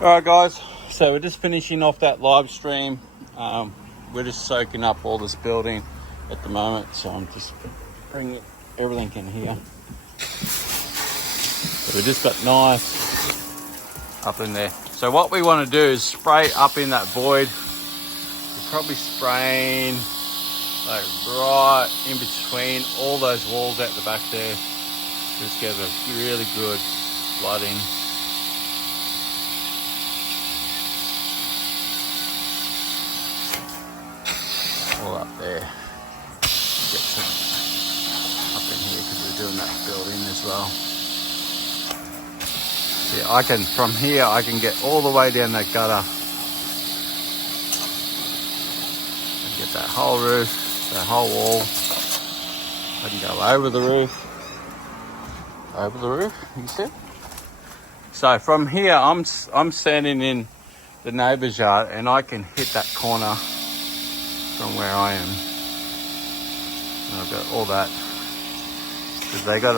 Alright guys, so we're just finishing off that live stream. We're just soaking up all this building at the moment, so I'm just bringing everything in here. So we just got nice up in there. So what we want to do is spray up in that void. We're probably spraying like right in between all those walls out the back there. Just get a really good flooding. All up there. Get some up in here because we're doing that building as well. Yeah, I can, from here, I can get all the way down that gutter. And get that whole roof, that whole wall. I can go over the roof. Over the roof, you see? So from here, I'm standing in the neighbour's yard and I can hit that corner from where I am. And I've got all that. Because they got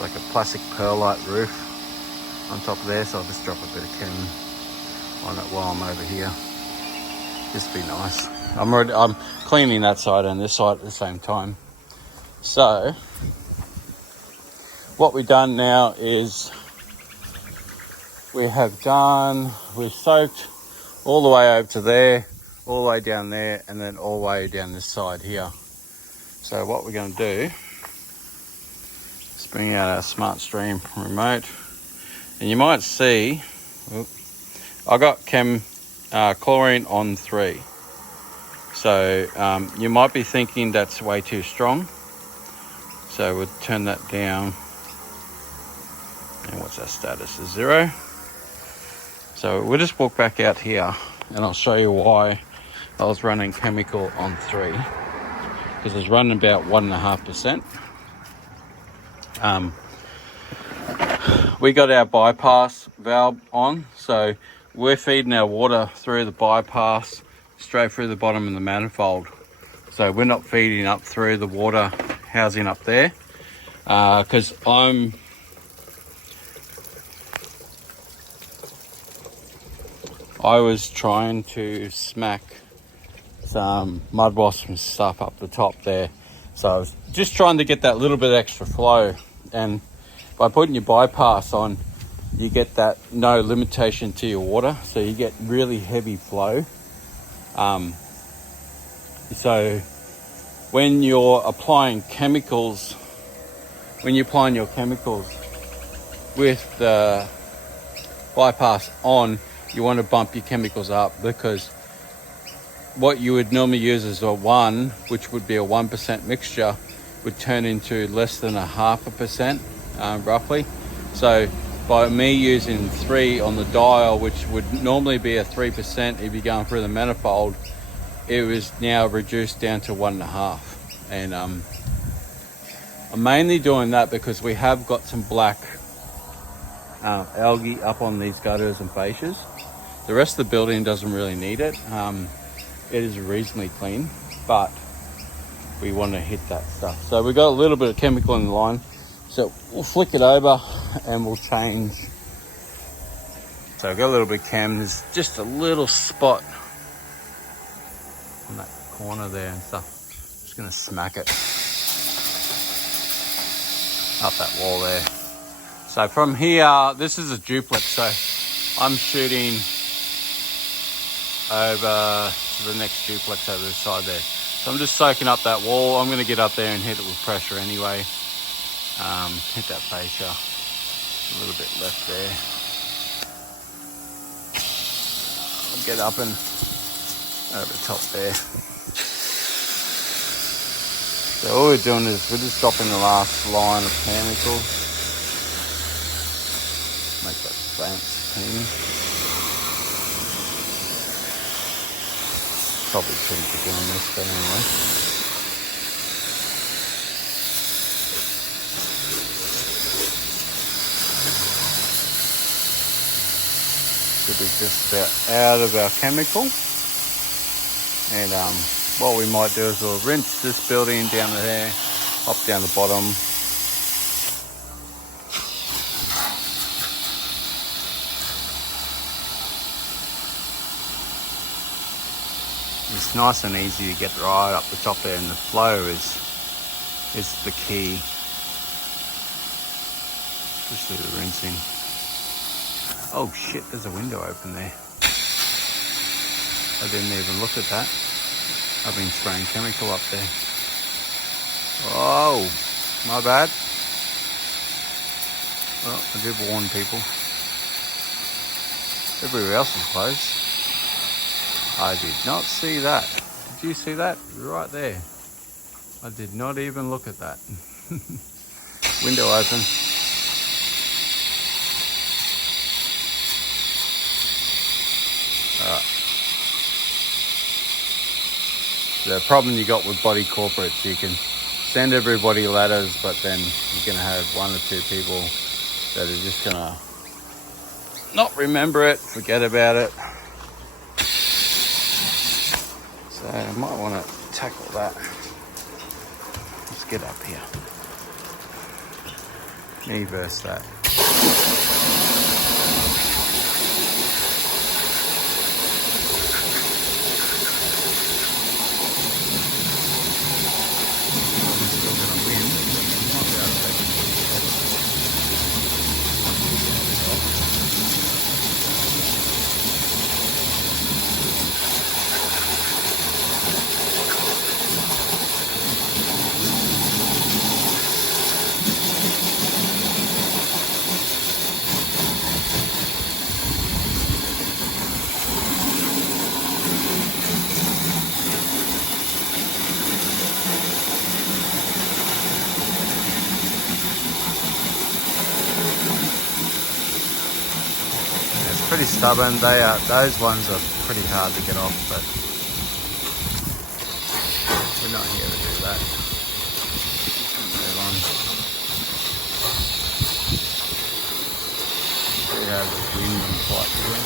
like a plastic perlite roof on top of there, so I'll just drop a bit of chem on it while I'm over here. Just be nice. I'm cleaning that side and this side at the same time. So what we've done now is we've soaked all the way over to there, all the way down there, and then all the way down this side here. So what we're going to do is bring out our Smart Stream remote, and you might see I got chlorine on 3. So you might be thinking that's way too strong, so we'll turn that down. And what's our status? Is 0. So we'll just walk back out here and I'll show you why I was running chemical on 3, because I was running about 1.5%. We got our bypass valve on, so we're feeding our water through the bypass straight through the bottom of the manifold. So we're not feeding up through the water housing up there, because I was trying to smack some mud wasps and stuff up the top there. So I was just trying to get that little bit extra flow. And by putting your bypass on, you get that no limitation to your water. So you get really heavy flow. So when you're applying chemicals, with the bypass on, you want to bump your chemicals up, because what you would normally use as a 1, which would be a 1% mixture, would turn into less than 0.5%, roughly. So by me using 3 on the dial, which would normally be a 3% if you're going through the manifold, it was now reduced down to 1.5. And I'm mainly doing that because we have got some black algae up on these gutters and fascias. The rest of the building doesn't really need it. It is reasonably clean, but we want to hit that stuff. So we've got a little bit of chemical in the line. So we'll flick it over and we'll change. So I've got a little bit of chem. There's just a little spot on that corner there and stuff. Just going to smack it up that wall there. So from here, this is a duplex. So I'm shooting over the next duplex over the side there. So I'm just soaking up that wall. I'm going to get up there and hit it with pressure anyway. Hit that fascia. A little bit left there. I'll get up and over the top there. So all we're doing is we're just dropping the last line of chemicals. Make that fancy clean. Probably shouldn't be doing this, but anyway. Should be just about out of our chemical. And what we might do is we'll rinse this building down there, up down the bottom. It's nice and easy to get right up the top there, and the flow is the key, especially the rinsing. Oh shit, there's a window open there. I didn't even look at that. I've been spraying chemical up there. Oh, my bad. Well, I did warn people. Everywhere else is closed. I did not see that. Did you see that? Right there. I did not even look at that. Window open. The problem you got with body corporates, you can send everybody letters, but then you're going to have one or two people that are just going to not remember it, forget about it. So I might want to tackle that. Let's get up here. Me versus that. Pretty stubborn. Those ones are pretty hard to get off, but we're not here to do that. Move on. We have wind and fight here.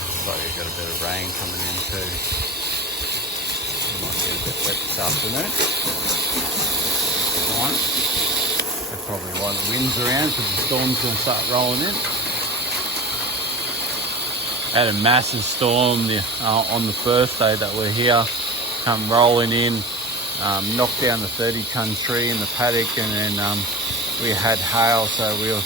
Looks like we've got a bit of rain coming in too. It might be a bit wet this afternoon. Fine. That's probably why the wind's around, because the storm's going to start rolling in. Had a massive storm on the first day that we're here, come rolling in, knocked down the 30-ton tree in the paddock, and then we had hail, so we were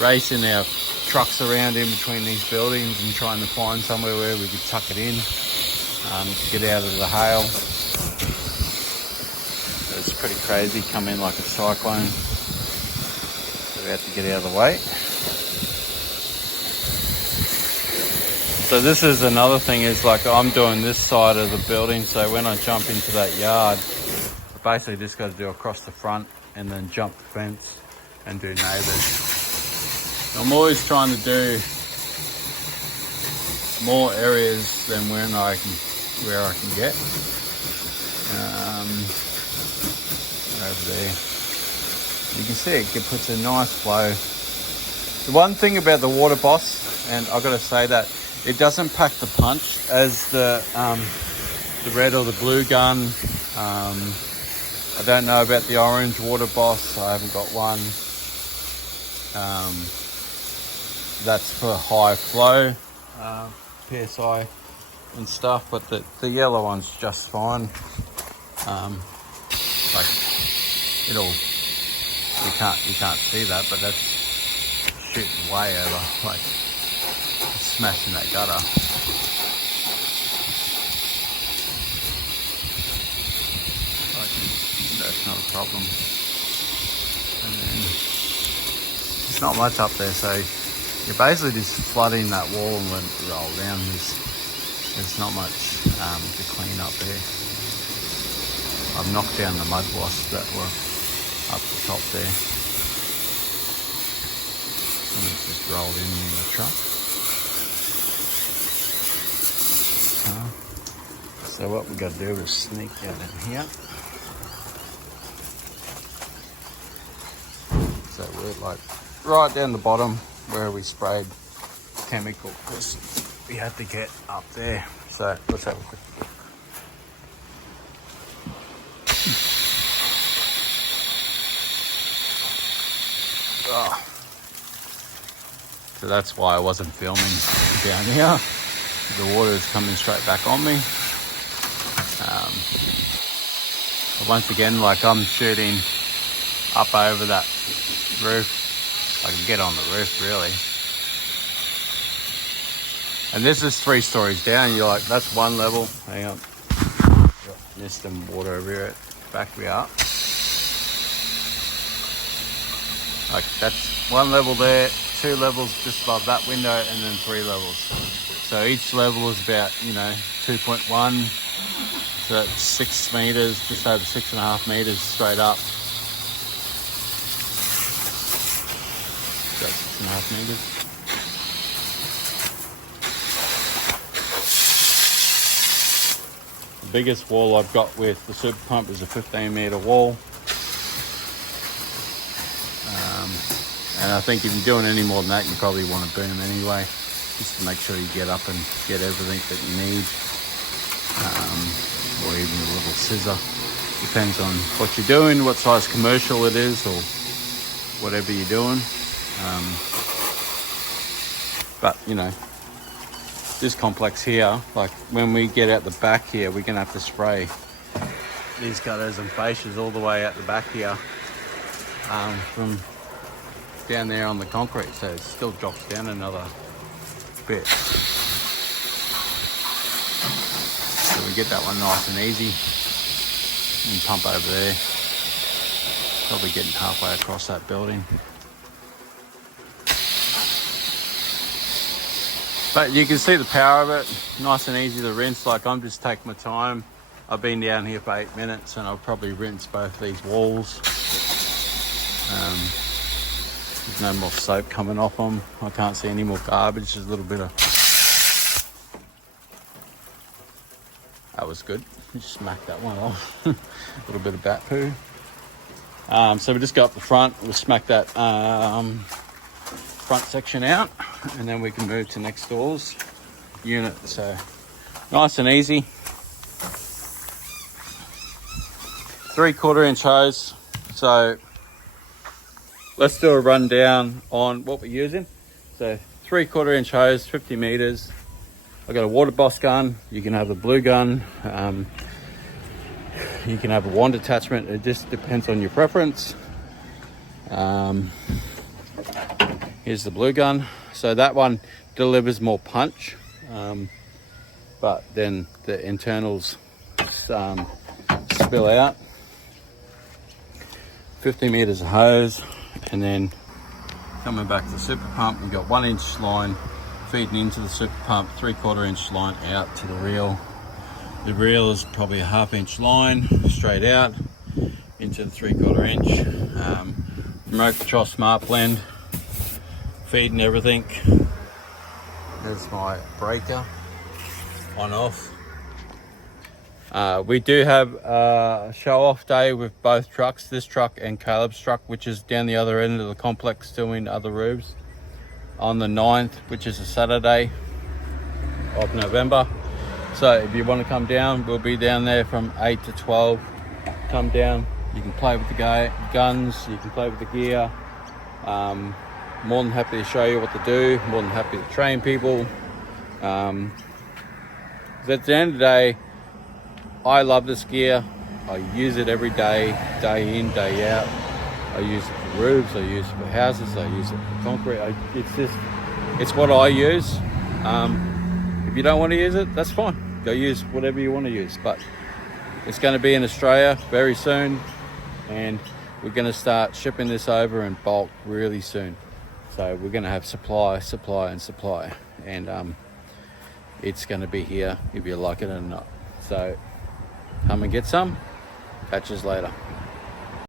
racing our trucks around in between these buildings and trying to find somewhere where we could tuck it in to get out of the hail. It's pretty crazy, come in like a cyclone. We have to get out of the way. So this is another thing, is like I'm doing this side of the building, so when I jump into that yard, I basically just got to do across the front and then jump the fence and do neighbours. I'm always trying to do more areas than where I can get. Over there. You can see it puts a nice flow. The one thing about the Water Boss, and I've got to say that it doesn't pack the punch as the red or the blue gun. I don't know about the orange Water Boss. I haven't got one. That's for high flow PSI and stuff, but the yellow one's just fine. Like it'll. You can't see that, but that's shooting way over, like smashing that gutter. Like, that's not a problem. And then it's not much up there, so you're basically just flooding that wall and letting it roll down. There's not much to clean up there. I've knocked down the mud wasps that were up the top there, and it's just rolled in the truck. So what we got to do is sneak out in here. So we're like right down the bottom where we sprayed chemical, because we had to get up there. So let's have a quick look. Oh. So that's why I wasn't filming down here. The water is coming straight back on me. But once again, like I'm shooting up over that roof. I can get on the roof really. And this is 3 stories down. You're like, that's one level. Hang on. There's some water over here. Back me up. Like that's 1 level there, 2 levels just above that window, and then 3 levels. So each level is about, 2.1, so that's 6 meters, just over 6.5 meters straight up. About 6.5 meters. The biggest wall I've got with the super pump is a 15-meter wall. And I think if you're doing any more than that, you probably want to boom anyway, just to make sure you get up and get everything that you need, or even a little scissor. Depends on what you're doing, what size commercial it is, or whatever you're doing. But this complex here, like when we get out the back here, we're gonna have to spray these gutters and fascias all the way out the back here, from down there on the concrete, so it still drops down another bit. So we get that one nice and easy and pump over there. Probably getting halfway across that building. But you can see the power of it, nice and easy to rinse. Like I'm just taking my time. I've been down here for 8 minutes and I'll probably rinse both these walls. There's no more soap coming off them. I can't see any more garbage. Just a little bit of... That was good. Just smacked that one off. A little bit of bat poo. So we just go up the front. We'll smack that front section out, and then we can move to next door's unit. So nice and easy. 3/4 inch hose. So let's do a rundown on what we're using. So 3/4 inch hose, 50 meters. I've got a water boss gun. You can have the blue gun. You can have a wand attachment. It just depends on your preference. Here's the blue gun. So that one delivers more punch, but then the internals spill out. 50 meters of hose, and then coming back to the super pump, you've got 1 inch line feeding into the super pump, 3/4 inch line out to the reel. The reel is probably a 1/2 inch line straight out into the 3/4 inch. Remote control smart blend, feeding everything. There's my breaker on off. We do have a show off day with both trucks, this truck and Caleb's truck, which is down the other end of the complex doing other roofs, on the 9th, which is a Saturday of November. So if you want to come down, we'll be down there from 8 to 12. Come down, you can play with the guns, you can play with the gear. More than happy to show you what to do, more than happy to train people. 'Cause at the end of the day, I love this gear. I use it every day, day in, day out. I use it for roofs, I use it for houses, I use it for concrete. It's what I use. If you don't want to use it, that's fine. Go use whatever you want to use. But it's going to be in Australia very soon, and we're going to start shipping this over in bulk really soon. So we're going to have supply, and supply. And it's going to be here if you like it or not. So come and get some. Catch us later.